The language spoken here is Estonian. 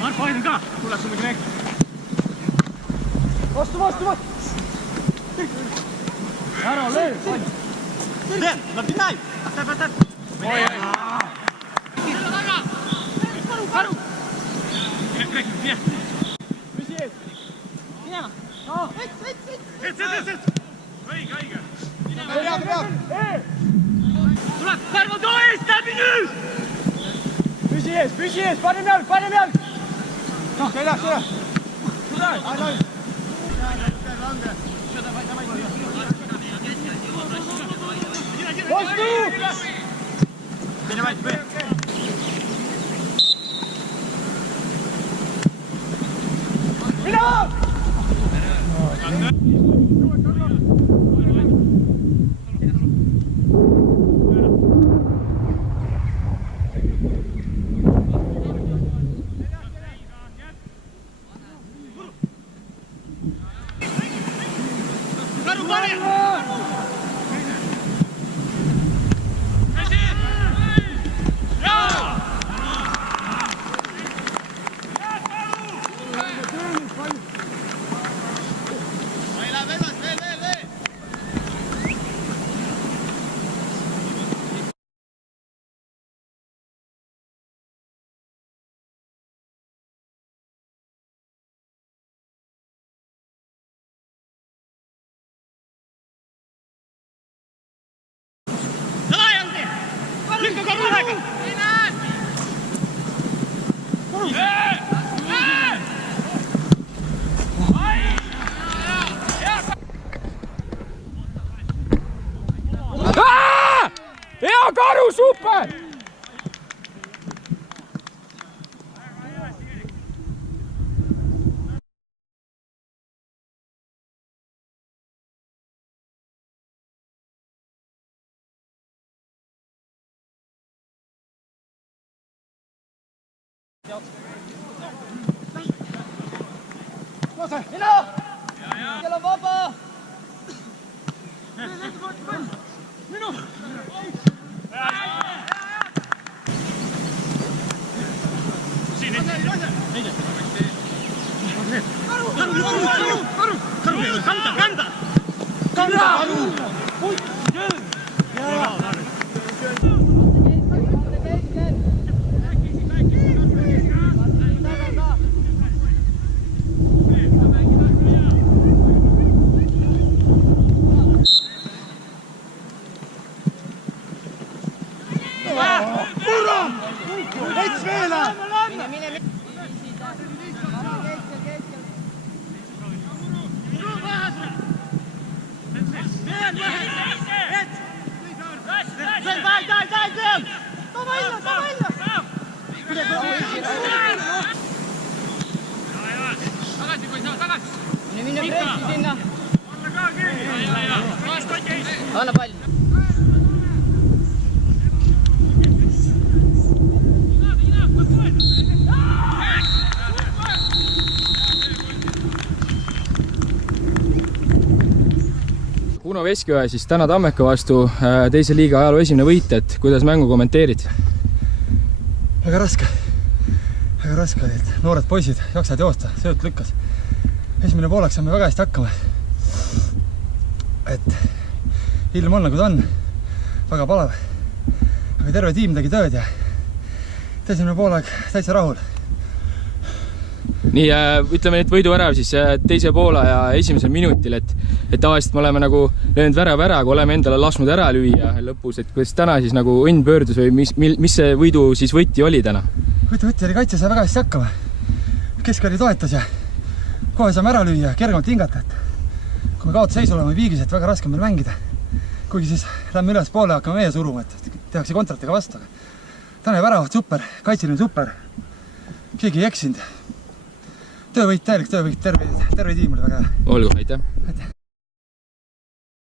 Marko Aiden ka, tuleb sul mingi vastu! Ära löö! Teen, läbi näib! Täp! Oi! Selle taga! Karu! Püsi ees! Minema! Ets! Õige! Tuleb! Karvo too eest läbi nüüd! Püsi ees! Panem jalg! Noh, seljas! Vastu! Mine vaid! Mine! Lükka Karu ühega! Hea Karu, super! Minu! Kell on vaba! Minu! Siin Kanda! Mine pressi sinna! Anna pall! Uno Veskiväe siis täna Tammeka vastu teise liiga ajaloo esimene võit, et kuidas mängu kommenteerid? Väga raske oli, et noored poisid jaksad joosta, sööt lükkas. Esimene pooleks saame väga hästi hakkama. Et ilm on nagu ta on, väga palav. Aga terve tiim tegi tööd ja esimene poolek täitsa rahul. Nii, ütleme nüüd võiduvärav siis teise poole ja esimesel minutil, et tavaliselt me oleme nagu löönud värav ära, kui oleme endale lasknud ära lüüa lõpus, et kuidas täna siis nagu õnn pöördus või mis see võidu siis võti oli täna? Võti oli kaitse, sai väga hästi hakkama. Keskväli toetas ja kohe saame ära lüüa, kergemalt hingata, et kui me kaotas seisu oleme viigis, et väga raske on meil mängida. Kuigi siis lähme üles poole ja hakkame meie suruma, et tehakse kontratega vastu. Täna väravat super, kaitseline super, keegi ei eksinud. Töövõit, täielik töövõit, terve tiim oli väga hea. Olgu, aitäh!